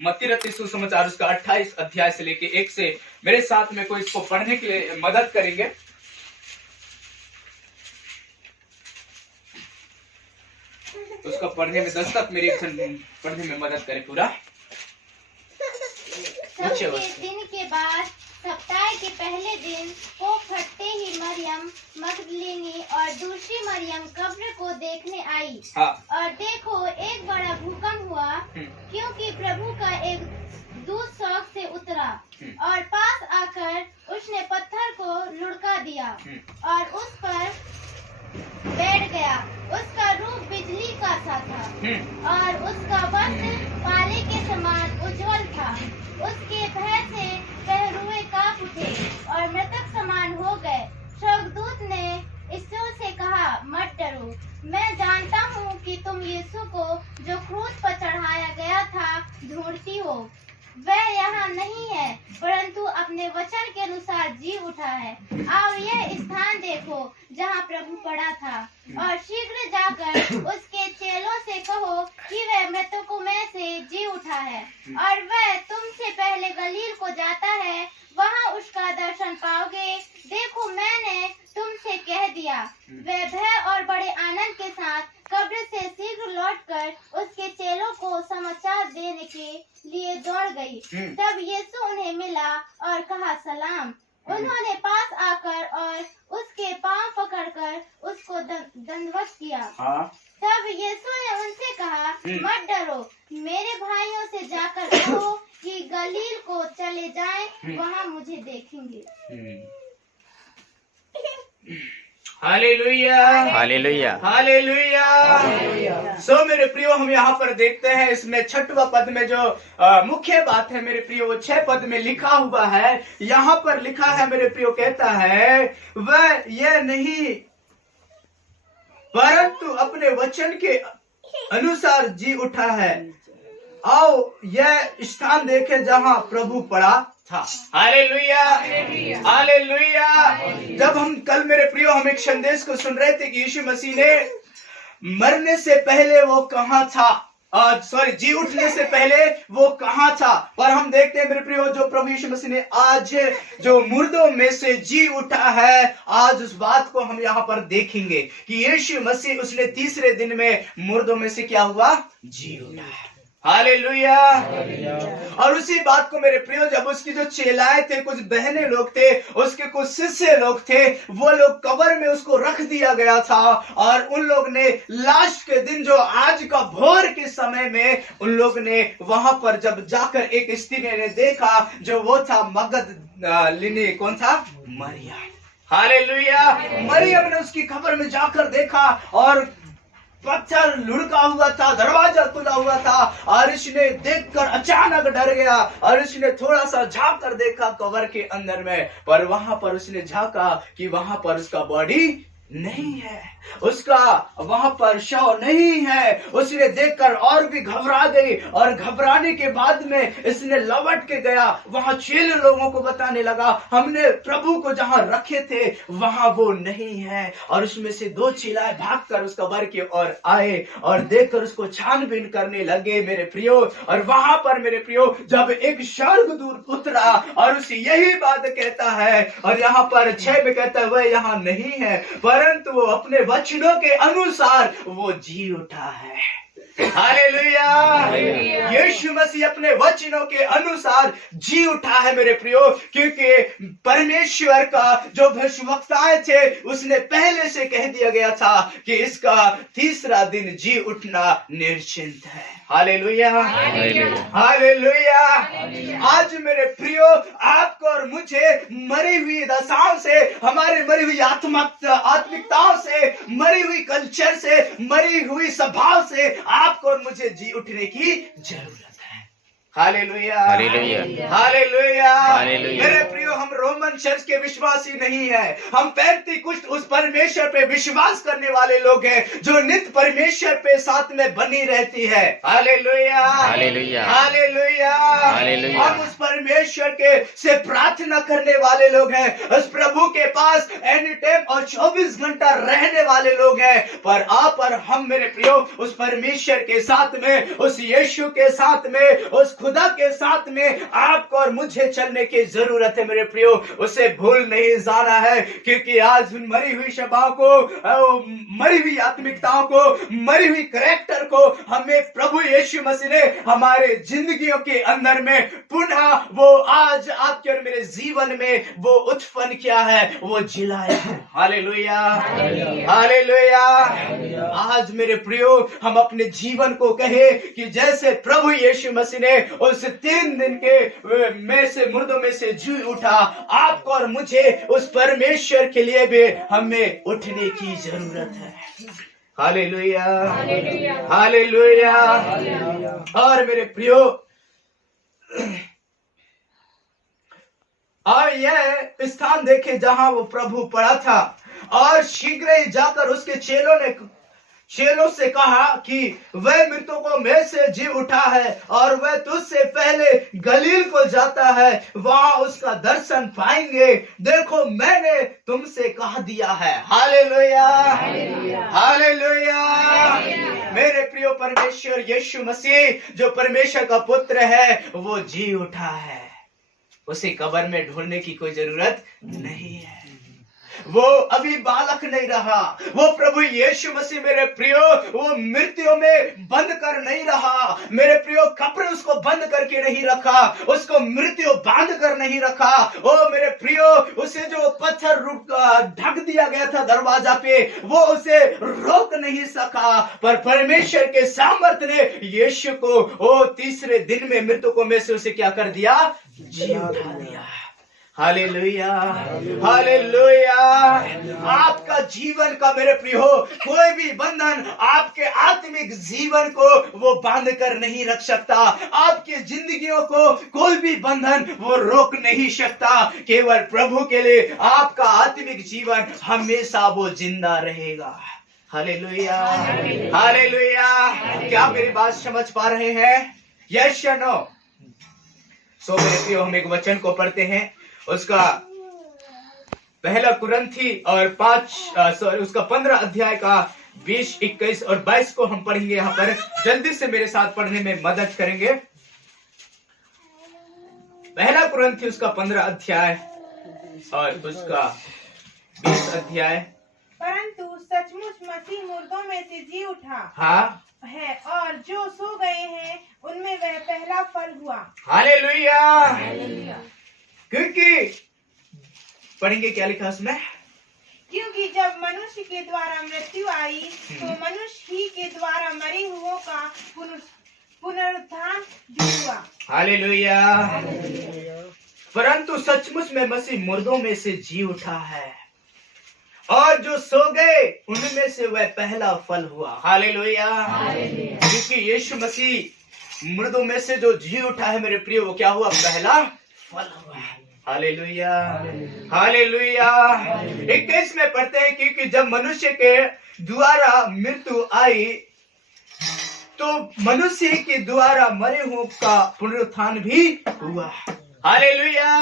मत्ती रचित सुसमाचार उसका 28 अध्याय से लेके 1 से मेरे साथ में कोई इसको पढ़ने के लिए मदद करेंगे? तो उसको पढ़ने में दस्तक मेरी पढ़ने में मदद करे पूरा। दिन के बाद सप्ताह के पहले दिन को फटते ही मरियम मगदलिनी और दूसरी मरियम कब्र को देखने आई। हाँ। और देखो एक बड़ा भूकंप हुआ, क्योंकि प्रभु का एक दूत स्वर्ग से उतरा और पास आकर उसने पत्थर को लुढ़का दिया और उस पर बैठ गया। उसका रूप बिजली का सा था और उसका वस्त्र पाले के समान उज्जवल था। उसके भय से पहरुए कांप उठे और मृतक समान हो गए। स्वर्गदूत ने ईश्वर से कहा, मत डरो, मैं जानता हूँ कि तुम यीशु को जो क्रूस पर चढ़ाया गया था ढूंढती हो। वह यहाँ नहीं है, परंतु अपने वचन के अनुसार जी उठा है। आओ यह स्थान देखो जहाँ प्रभु पड़ा था, और शीघ्र जाकर उसके चेलों से कहो कि वह मृतकों में से जी उठा है और वह तुमसे पहले गलील को जाता है, वहाँ उसका दर्शन पाओगे। देखो मैंने तुमसे कह दिया। वह भय और बड़े आनंद के साथ कब्र से शीघ्र लौटकर उसके चेलों को समाचार देने के लिए दौड़ गई। तब यीशु उन्हें मिला और कहा, सलाम। उन्होंने पास आकर और उसके पांव पकड़कर उसको दंडवत किया। तब यीशु ने उनसे कहा, मत डरो, मेरे भाइयों से जाकर कहो कि गलील को चले जाएं, वहाँ मुझे देखेंगे। Hallelujah, hallelujah, hallelujah. सो मेरे प्रियो, हम यहाँ पर देखते हैं इसमें 6वां पद में जो मुख्य बात है मेरे प्रियो, वो 6 पद में लिखा हुआ है। यहाँ पर लिखा है मेरे प्रियो, कहता है वह यह नहीं परंतु अपने वचन के अनुसार जी उठा है। आओ यह स्थान देखे जहाँ प्रभु पड़ा था। Hallelujah, hallelujah. जब हम कल मेरे प्रियो हम एक संदेश को सुन रहे थे कि यीशु मसीह ने मरने से पहले वो कहाँ था, जी उठने से पहले वो कहाँ था। पर हम देखते हैं मेरे प्रियो, जो प्रभु यीशु मसीह ने आज जो मुर्दों में से जी उठा है, आज उस बात को हम यहाँ पर देखेंगे कि यीशु मसीह उसने तीसरे दिन में मुर्दों में से क्या हुआ, जी उठा है। हालेलुया। और उसी बात को मेरे प्रियो, जब उसकी जो चेलाए थे, कुछ बहने लोग थे, उसके कुछ शिष्य लोग थे, वो लोग कब्र में उसको रख दिया गया था। और उन लोग ने लास्ट के दिन, जो आज का भोर के समय में, उन लोग ने वहां पर जब जाकर एक स्त्री ने देखा, जो वो था मगदलिनी, कौन था, मरियम। हालेलुया। मरियम ने उसकी कब्र में जाकर देखा और पत्थर लुढ़का हुआ था, दरवाजा खुला हुआ था, और इसने देखकर अचानक डर गया और इसने थोड़ा सा झांक कर देखा कब्र के अंदर में, पर वहां पर उसने झांका कि वहां पर उसका बॉडी नहीं है, उसका वहां पर शव नहीं है। उसने देखकर और भी घबरा गई और घबराने के बाद में इसने लौट के गया, वहां चेले लोगों को बताने लगा, हमने प्रभु को जहां रखे थे वहां वो नहीं है। और उसमें से 2 चेलाए भागकर उस कब्र की ओर आए और देखकर उसको छानबीन करने लगे मेरे प्रियो। और वहां पर मेरे प्रियो, जब एक स्वर्गदूत उतरा और उसे यही बात कहता है, और यहाँ पर 6 में कहता है वह यहाँ नहीं है, परंतु वो अपने वचनों के अनुसार वो जी उठा है। हालेलुया। यीशु मसीह अपने वचनों के अनुसार जी उठा है मेरे प्रियो, क्योंकि परमेश्वर का जो भविष्यवक्ताएं थे, उसने पहले से कह दिया गया था कि इसका तीसरा दिन जी उठना निश्चित है। Hallelujah, hallelujah. आज मेरे प्रियो, आपको और मुझे मरी हुई दशाओं से, हमारे मरी हुई आत्मिकताओं से, मरी हुई कल्चर से, मरी हुई स्वभाव से आपको और मुझे जी उठने की जरूरत है। Hallelujah, hallelujah, hallelujah. हालेलुया। मेरे प्रियो, हम रोमन चर्च के विश्वासी नहीं है, हम पेंतीकुस्त उस परमेश्वर पे विश्वास करने वाले लोग हैं जो नित्य परमेश्वर पे साथ में बनी रहती है। Hallelujah, hallelujah, hallelujah. हालेलुया। हम उस परमेश्वर के से प्रार्थना करने वाले लोग हैं, उस प्रभु के पास एनी टाइम और 24 घंटा रहने वाले लोग हैं। पर आप और हम मेरे प्रियो, उस परमेश्वर के साथ में, उस यीशु के साथ में, उस खुदा के साथ में आपको और मुझे चलने की जरूरत है मेरे प्रियो। उसे भूल नहीं जाना है, क्योंकि आज उन मरी हुई सभाओं को, मरी हुई आत्मिकताओं को, मरी हुई करैक्टर को हमें प्रभु यीशु मसीह ने हमारे जिंदगियों के अंदर में पुनः वो आज आपके और मेरे जीवन में वो उत्पन्न किया है, वो जिलाया है। Hallelujah, hallelujah. आज मेरे प्रियो हम अपने जीवन को कहे कि जैसे प्रभु यीशु मसीह ने उस 3 दिन के में से मुर्दों में से जी उठा, आपको और मुझे उस परमेश्वर के लिए भी हमें उठने की जरूरत है। Hallelujah, hallelujah. और मेरे प्रियो, और यह स्थान देखे जहां वो प्रभु पड़ा था, और शीघ्र ही जाकर उसके चेलों से कहा कि वह मृतकों में से जी उठा है और वह तुझसे पहले गलील को जाता है, वहां उसका दर्शन पाएंगे। देखो मैंने तुमसे कह दिया है। Hallelujah, hallelujah. मेरे प्रियो, परमेश्वर यीशु मसीह जो परमेश्वर का पुत्र है वो जी उठा है। उसे कब्र में ढूंढने की कोई जरूरत नहीं है। वो अभी बालक नहीं रहा। वो प्रभु यीशु मसीह मेरे प्रियो, वो मृत्यु में बंद कर नहीं रहा। मेरे प्रियो, कब्र उसको बंद करके नहीं रखा, उसको मृत्यु बांध कर नहीं रखा। ओ मेरे प्रियो, उसे जो पत्थर ढक दिया गया था दरवाजा पे, वो उसे रोक नहीं सका। पर परमेश्वर के सामर्थ ने यीशु को ओ तीसरे दिन में मृतकों में से उसे क्या कर दिया? जी उठा दिया। Hallelujah, hallelujah. आपका जीवन का मेरे प्रियो कोई भी बंधन आपके आत्मिक जीवन को वो बांध कर नहीं रख सकता। आपके जिंदगियों को कोई भी बंधन वो रोक नहीं सकता। केवल प्रभु के लिए आपका आत्मिक जीवन हमेशा वो जिंदा रहेगा। Hallelujah, hallelujah. क्या मेरी बात समझ पा रहे हैं? यस या नो? सो मेरे प्रियो, हम एक वचन को पढ़ते हैं, उसका पहला कुरिन्थी और उसका 15 अध्याय का 20, 21 और 22 को हम पढ़ेंगे। यहाँ पर जल्दी से मेरे साथ पढ़ने में मदद करेंगे। पहला कुरिन्थी उसका 15 अध्याय और उसका 20 अध्याय। परंतु सचमुच मसीह मुर्दों में से जी उठा हाँ है, और जो सो गए हैं उनमें वह पहला फल हुआ। हालेलुया। क्योंकि पढ़ेंगे क्या लिखा उसमें? क्योंकि जब मनुष्य के द्वारा मृत्यु आई तो मनुष्य ही के द्वारा मरे हुओं का पुनरुत्थान भी हुआ। हालेलुया। परंतु सचमुच में मसीह मुर्दों में से जी उठा है, और जो सो गए उनमें से वह पहला फल हुआ। हालेलुया। क्योंकि यीशु मसीह मुर्दों में से जो जी उठा है मेरे प्रिय, वो क्या हुआ? पहला फल हुआ। Hallelujah, hallelujah. 21 में पढ़ते हैं, क्योंकि जब मनुष्य के द्वारा मृत्यु आई तो मनुष्य के द्वारा मरे हुओं का पुनरुत्थान भी हुआ। हालेलुया।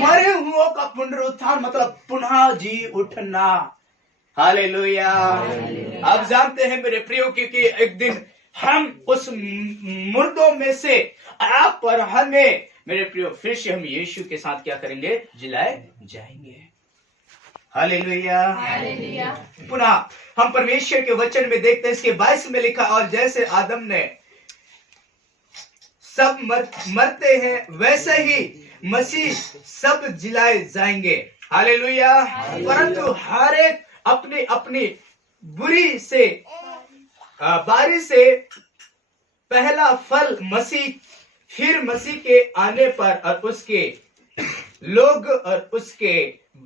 मरे हुओं का पुनरुत्थान मतलब पुनः जी उठना। हालेलुया। आप जानते हैं मेरे प्रियो, क्योंकि एक दिन हम उस मुर्दों में से आप पर हमें मेरे प्रियो फिर से हम यीशु के साथ क्या करेंगे? जिलाए जाएंगे। हालेलुया। पुनः हम परमेश्वर के वचन में देखते हैं, इसके 22 में लिखा, और जैसे आदम ने सब मरते हैं वैसे ही मसीह सब जिलाए जाएंगे। हालेलुया। परंतु हर एक अपनी अपनी बुरी से बारी से पहला फल मसीह, फिर मसीह के आने पर और उसके लोग और उसके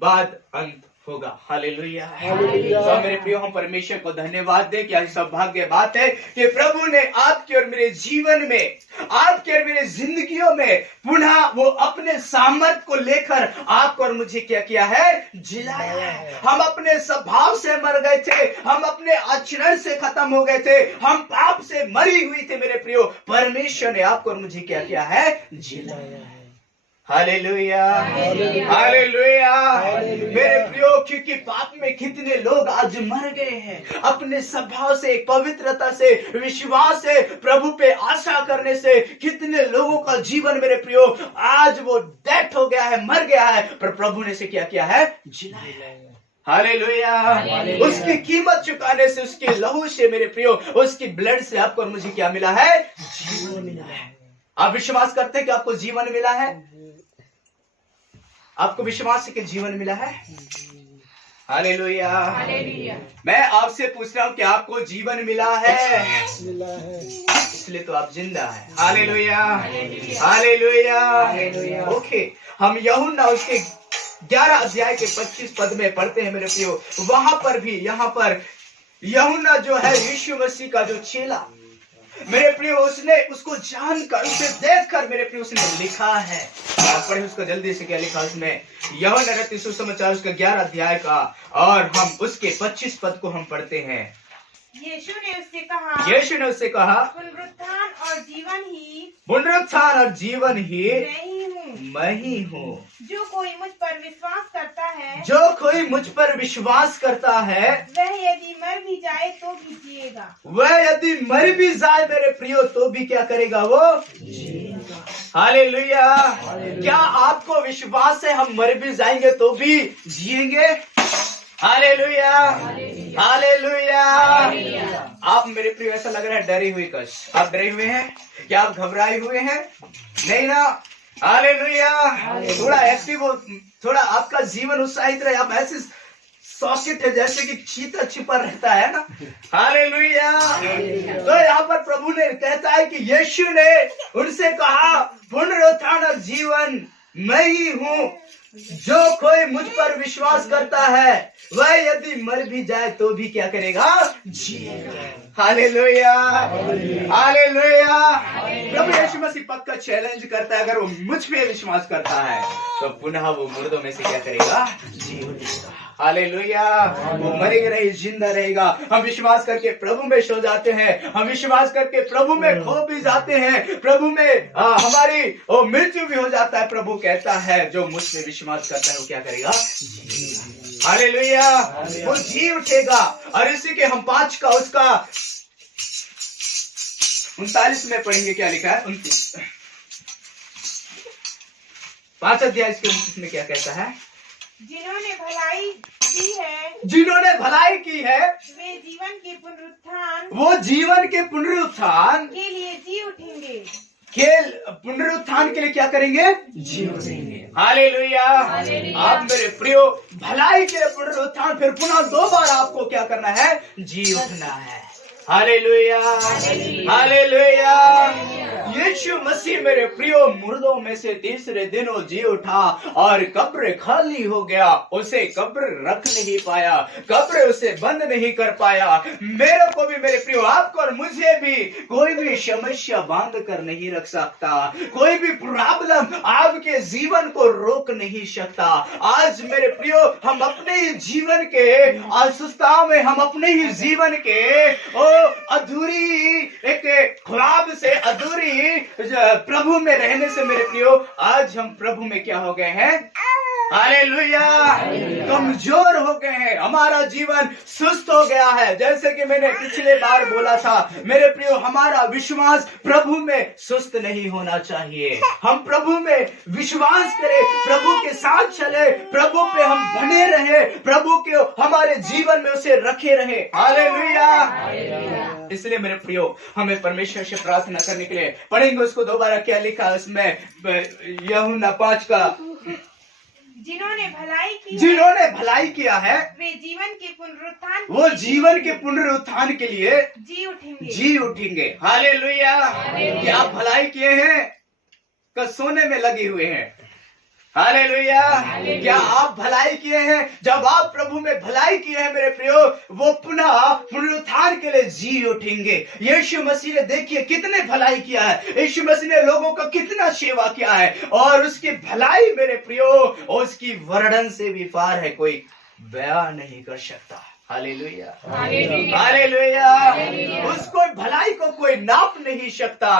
बाद अंत होगा। हालेलुया। तो मेरे प्रियो, हम परमेश्वर को धन्यवाद दें कि आज सौभाग्य बात है कि प्रभु ने आपके और मेरे जीवन में, आपके और मेरे जिंदगियों में पुनः वो अपने सामर्थ को लेकर आपको और मुझे क्या किया है? जिलाया है। हम अपने स्वभाव से मर गए थे, हम अपने आचरण से खत्म हो गए थे, हम पाप से मरी हुई थे मेरे प्रियो। परमेश्वर ने आपको और मुझे क्या किया है? जिलाया है। Hallelujah, hallelujah. मेरे प्रियो, क्योंकि पाप में कितने लोग आज मर गए हैं, अपने स्वभाव से, पवित्रता से, विश्वास से, प्रभु पे आशा करने से कितने लोगों का जीवन मेरे प्रियो आज वो डेथ हो गया है, मर गया है, पर प्रभु ने से क्या किया है? जिलाया है। हालेलुया। उसकी कीमत चुकाने से, उसके लहू से मेरे प्रियो, उसकी ब्लड से आपको और मुझे क्या मिला है? जीवन मिला है। आप विश्वास करते हैं कि आपको जीवन मिला है? आपको विश्वास से कि जीवन मिला है? हालेलुया। मैं आपसे पूछ रहा हूं कि आपको जीवन मिला है? इसलिए तो आप जिंदा है। Hallelujah, hallelujah. ओके, हम यूहन्ना उसके 11 अध्याय के 25 पद में पढ़ते हैं मेरे प्रियो। वहां पर भी, यहाँ पर यूहन्ना जो है यीशु मसीह का जो चेला, मेरे प्रियो, उसने उसको जानकर, उसे देखकर मेरे प्रियो उसने लिखा है। आप पढ़े उसको जल्दी से, क्या लिखा उसमें? यूहन्ना रचित सुसमाचार उसका 11 अध्याय का, और हम उसके 25 पद को हम पढ़ते हैं। यीशु ने उससे कहा, पुनरुत्थान और जीवन ही, पुनरुत्थान और जीवन ही मैं ही हूँ। जो कोई मुझ पर विश्वास करता है, जो कोई मुझ पर विश्वास करता है, वह यदि मर भी जाए तो भी जिएगा। वह यदि मर भी जाए मेरे प्रियो तो भी क्या करेगा? वो जिएगा। हालेलुया। क्या आपको विश्वास है हम मर भी जाएंगे तो भी जिएंगे? Hallelujah, hallelujah. आप मेरे प्रियो, ऐसा लग रहा है डरे हुए कश, आप डरे हुए हैं क्या? आप घबराए हुए हैं? नहीं ना? हालेलुया। थोड़ा एक्टिव हो, थोड़ा आपका जीवन उत्साहित रहे। आप ऐसे सॉकेट है जैसे कि चीता छिपा रहता है ना। हालेलुया। तो यहाँ पर प्रभु ने कहता है कि यीशु ने उनसे कहा, पुनरुत्थान और जीवन मैं ही हूँ। जो कोई मुझ पर विश्वास करता है, वह यदि मर भी जाए तो भी क्या करेगा? जिएगा। Hallelujah, hallelujah. प्रभु यीशु मसीह पक्का चैलेंज करता है, अगर वो मुझ पे विश्वास करता है तो पुनः वो मुर्दों में से क्या करेगा? जी उठेगा। हालेलुया। वो मरेगा नहीं, जिंदा रहेगा। हम विश्वास करके प्रभु में सो जाते हैं, हम विश्वास करके प्रभु में खो भी जाते हैं, प्रभु में हमारी मृत्यु भी हो जाता है। प्रभु कहता है जो मुझ में विश्वास करता है वो क्या करेगा? हालेलुया। वो जी उठेगा। और इसी के हम 5 का उसका 39 में पढ़ेंगे, क्या लिखा है? 29 5 अध्याय इसके 29 में क्या कहता है? जिन्होंने भलाई की है, जिन्होंने भलाई की है, वे जीवन के पुनरुत्थान, वो जीवन के पुनरुत्थान के लिए जी उठेंगे। पुनरुत्थान के लिए क्या करेंगे? जी उठेंगे। हालेलुया। आप मेरे प्रियो, भलाई के लिए पुनरुत्थान, फिर पुनः 2 बार आपको क्या करना है? जी उठना है। Hallelujah, hallelujah. यीशु मसीह मेरे प्रियो मुर्दों में से तीसरे दिन वो जी उठा और कब्र खाली हो गया। उसे कब्र रख नहीं पाया, कब्र उसे बंद नहीं कर पाया। मेरे को भी मेरे प्रियो, आपको और मुझे भी कोई भी समस्या बांध कर नहीं रख सकता, कोई भी प्रॉब्लम आपके जीवन को रोक नहीं सकता। आज मेरे प्रियो, हम अपने ही जीवन के अस्वस्थताओं में, हम अपने ही जीवन के अधूरी एक ख्वाब से, अधूरी प्रभु में रहने से मेरे प्रियो, आज हम प्रभु में क्या हो गए हैं? हालेलुया। कमजोर हो गए हैं, हमारा जीवन सुस्त हो गया है। जैसे कि मैंने पिछले बार बोला था मेरे प्रियो, हमारा विश्वास प्रभु में सुस्त नहीं होना चाहिए। हम प्रभु में विश्वास करें, प्रभु के साथ चले, प्रभु पे हम बने रहे, प्रभु के हमारे जीवन में उसे रखे रहे। हालेलुया। इसलिए मेरे प्रियो, हमें परमेश्वर से प्रार्थना करने के लिए पढ़ेंगे उसको दोबारा, क्या लिखा उसमें? यूहन्ना 5 का, जिन्होंने भलाई किया है, वे जीवन के पुनरुत्थान, वो जीवन के पुनरुत्थान के लिए जी उठेंगे। हालेलुया। क्या आप भलाई किए हैं? का सोने में लगे हुए हैं? हालेलुया। क्या आप भलाई किए हैं? जब आप प्रभु में भलाई किए हैं मेरे प्रियो, वो पुनः पुनरुत्थान के लिए जी उठेंगे। यीशु मसीह ने देखिए कितने भलाई किया है, यीशु मसीह ने लोगों का कितना सेवा किया है, और उसकी भलाई मेरे प्रियो, उसकी वर्णन से भी पार है, कोई बयान नहीं कर सकता। Hallelujah, hallelujah. उसको भलाई को कोई नाप नहीं सकता।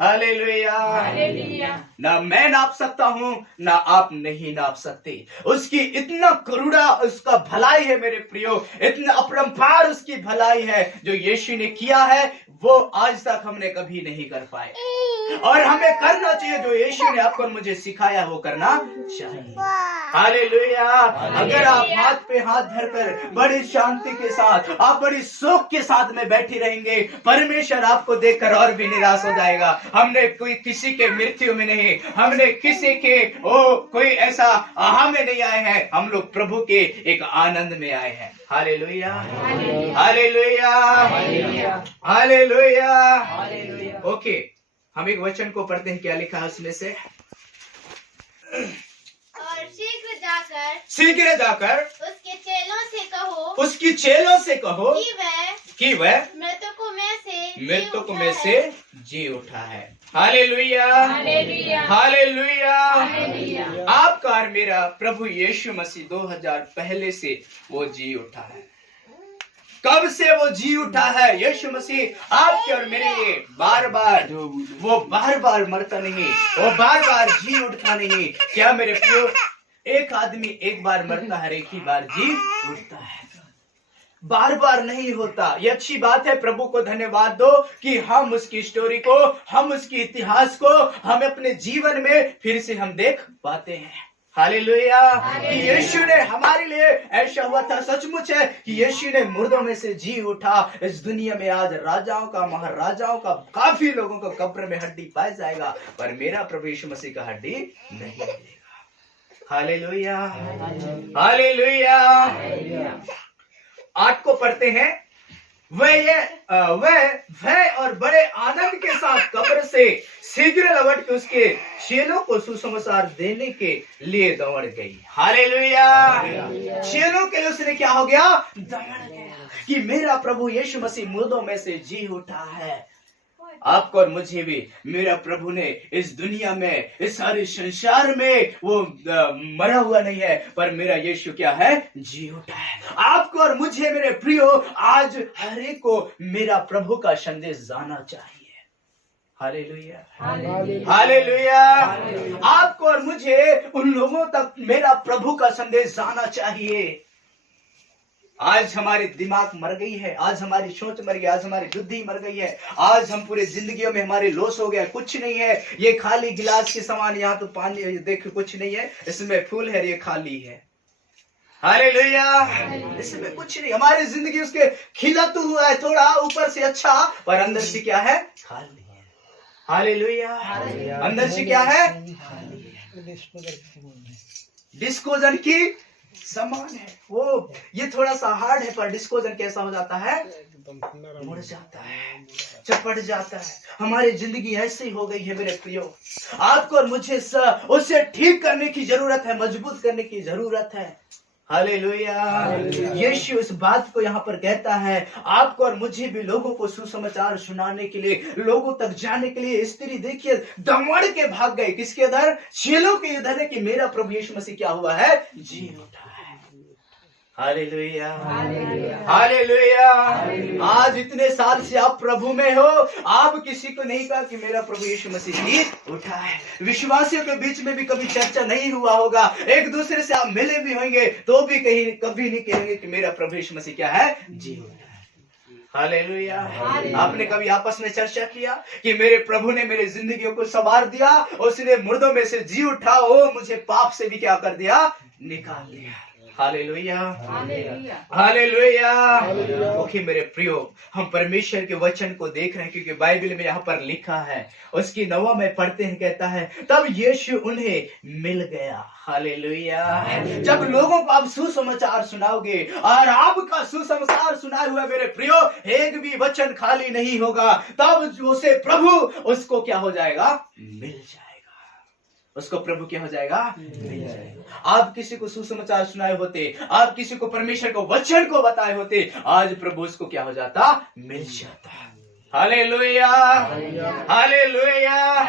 हालेलुया। ना मैं नाप सकता हूँ, ना आप नहीं नाप सकते। उसकी इतना करुणा, उसका भलाई है मेरे प्रियो, इतना अपरंपार उसकी भलाई है। जो यीशु ने किया है वो आज तक हमने कभी नहीं कर पाए, और हमें करना चाहिए। जो यीशु ने आपको और मुझे सिखाया वो करना चाहिए। हालेलुया। अगर आप हाथ पे हाथ धरकर बड़ी शांति के साथ, आप बड़ी सुख के साथ में बैठी रहेंगे, परमेश्वर आपको देखकर और भी निराश हो जाएगा। हमने कोई किसी के मृत्यु में नहीं, हमने किसी के कोई ऐसा में नहीं आए हैं, हम लोग प्रभु के एक आनंद में आए हैं। Hallelujah, hallelujah, hallelujah. ओके, हम एक वचन को पढ़ते हैं, क्या लिखा है उसमें से। और शीघ्र जाकर उसके चेलों से कहो कि वह मृतकों में से जी उठा है। Hallelujah, hallelujah. आपका और मेरा प्रभु यीशु मसीह 2000 पहले से वो जी उठा है। कब से वो जी उठा है? यीशु मसीह आपके और मेरे लिए बार बार मरता नहीं, वो बार बार जी उठता नहीं। क्या मेरे प्रियो, एक आदमी एक बार मरता है, एक ही बार जी उठता है, बार बार नहीं होता। ये अच्छी बात है। प्रभु को धन्यवाद दो कि हम उसकी स्टोरी को, हम उसकी इतिहास को हम अपने जीवन में फिर से हम देख पाते हैं। हालेलुया। कि यीशु ने हमारे लिए, ऐसा हुआ था, सचमुच है कि यीशु ने मुर्दों में से जी उठा। इस दुनिया में आज राजाओं का, महाराजाओं का, काफी लोगों को कब्र में हड्डी पाया जाएगा, पर मेरा प्रभु यीशु मसीह का हड्डी नहीं मिलेगा। Hallelujah, hallelujah. 8 को पढ़ते हैं। वह और बड़े आनंद के साथ कब्र से शीघ्र लौट के उसके चेलों को सुसमाचार देने के लिए दौड़ गई। हालेलुया। चेलों के लिए उसने क्या हो गया? दौड़ गया कि मेरा प्रभु यीशु मसीह मुर्दों में से जी उठा है। आपको और मुझे भी मेरा प्रभु ने इस दुनिया में, इस सारे संसार में वो मरा हुआ नहीं है, पर मेरा यीशु क्या है? जी उठा है। आपको और मुझे मेरे प्रियो, आज हर एक को मेरा प्रभु का संदेश जाना चाहिए। Hallelujah, hallelujah. आपको और मुझे उन लोगों तक मेरा प्रभु का संदेश जाना चाहिए। आज हमारे दिमाग मर गई है, आज हमारी सोच मर गई, आज हमारी बुद्धि मर गई है, आज हम पूरे जिंदगियों में हमारे लॉस हो गया, कुछ नहीं है। ये खाली गिलास के समान, यहाँ तो पानी देख कुछ नहीं है, इसमें फूल है, ये खाली है। हालेलुया। इसमें कुछ नहीं, हमारी जिंदगी उसके खिला तो हुआ है थोड़ा ऊपर से अच्छा, पर अंदर से क्या है? खाली है। हालेलुया। अंदर से क्या है? डिस्पोजल की समान है वो। ये थोड़ा सा हार्ड है, पर डिस्पोजल कैसा हो जाता है? मुड़ जाता है, चपट जाता है। हमारी जिंदगी ऐसी हो गई है मेरे प्रियो। आपको और मुझे उसे ठीक करने की जरूरत है, मजबूत करने की जरूरत है। हालेलुया। यीशु इस बात को यहाँ पर कहता है, आपको और मुझे भी लोगों को सुसमाचार सुनाने के लिए, लोगों तक जाने के लिए। स्त्री देखिए दौड़ के भाग गए, किसके उधर? चेलों के उधर है कि मेरा प्रभु यीशु मसीह क्या हुआ है? जी उठा है। Hallelujah, hallelujah. आज इतने साल से आप प्रभु में हो, आप किसी को नहीं कहा कि मेरा प्रभु यीशु मसीह जी उठा है। विश्वासियों के बीच में भी कभी चर्चा नहीं हुआ होगा, एक दूसरे से आप मिले भी होंगे तो भी कभी नहीं कहेंगे कि मेरा प्रभु यीशु मसीह क्या है? जी उठा है। हालेलुया। आपने कभी आपस में चर्चा किया कि मेरे प्रभु ने मेरी जिंदगी को संवार दिया, उसने मुर्दों में से जी उठा, ओ मुझे पाप से भी क्या कर दिया? निकाल दिया। Hallelujah, hallelujah. ओके मेरे प्रियो, हम परमेश्वर के वचन को देख रहे हैं, क्योंकि बाइबल में यहाँ पर लिखा है, उसकी 9 में पढ़ते हैं, कहता है तब यीशु उन्हें मिल गया। हालेलुया। जब लोगों को आप सुसमाचार सुनाओगे, और आपका सुसमाचार सुनाए हुआ मेरे प्रियो एक भी वचन खाली नहीं होगा, तब उसे प्रभु उसको क्या हो जाएगा? मिल जाएगा। उसको प्रभु क्या हो जाएगा? मिल जाएगा। आप किसी को सुसमाचार सुनाए होते, आप किसी को परमेश्वर को वचन को बताए होते, आज प्रभु उसको क्या हो जाता? मिल जाता। Hallelujah, hallelujah.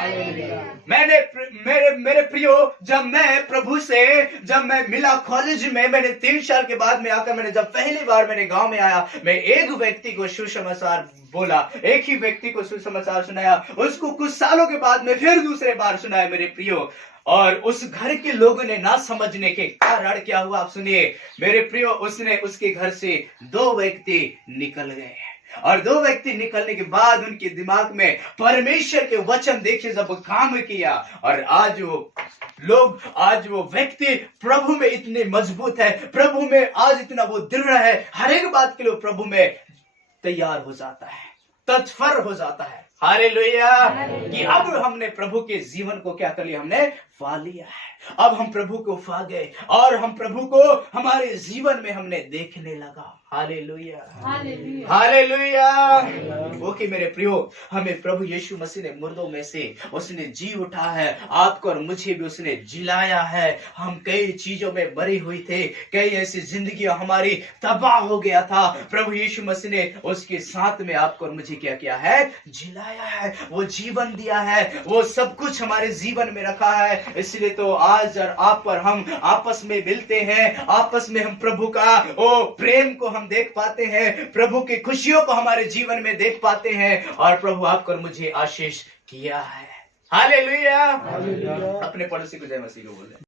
मेरे प्रियो, जब मैं प्रभु से, जब मैं मिला कॉलेज में, मैंने 3 साल के बाद में आकर, मैंने जब पहली बार मैंने गांव में आया, मैं एक व्यक्ति को सुसमाचार बोला, एक ही व्यक्ति को सुसमाचार सुनाया, उसको कुछ सालों के बाद में फिर दूसरे बार सुनाया मेरे प्रियो। और उस घर के लोगों ने ना समझने के कारण क्या हुआ आप सुनिए मेरे प्रियो, उसके घर से 2 व्यक्ति निकल गए। और 2 व्यक्ति निकलने के बाद उनके दिमाग में परमेश्वर के वचन देखिए जब काम किया, और आज वो व्यक्ति प्रभु में इतने मजबूत है, प्रभु में आज इतना वो दृढ़ है, हर एक बात के लिए प्रभु में तैयार हो जाता है, तत्पर हो जाता है। हालेलुया, कि अब हमने प्रभु के जीवन को क्या कर लिया, हमने पा लिया है। अब हम प्रभु को पा गए और हम प्रभु को हमारे जीवन में हमने देखने लगा। Hallelujah, hallelujah. वो कि मेरे प्रियो, हमें प्रभु यीशु मसीह ने मुर्दों में से उसने जी उठा है, आपको और मुझे भी उसने जिलाया है। हम कई चीजों में मरे हुए थे, कई ऐसी जिंदगी हमारी तबाह हो गया था, प्रभु यीशु मसीह ने उसके साथ में आपको और मुझे क्या किया है, जिलाया है, वो जीवन दिया है, वो सब कुछ हमारे जीवन में रखा है। इसलिए तो आज और आप पर हम आपस में मिलते हैं, आपस में हम प्रभु का ओ प्रेम को हम देख पाते हैं, प्रभु की खुशियों को हमारे जीवन में देख पाते हैं, और प्रभु आपको और मुझे आशीष किया है। हालेलुया। अपने पड़ोसी को जय मसीह को बोले।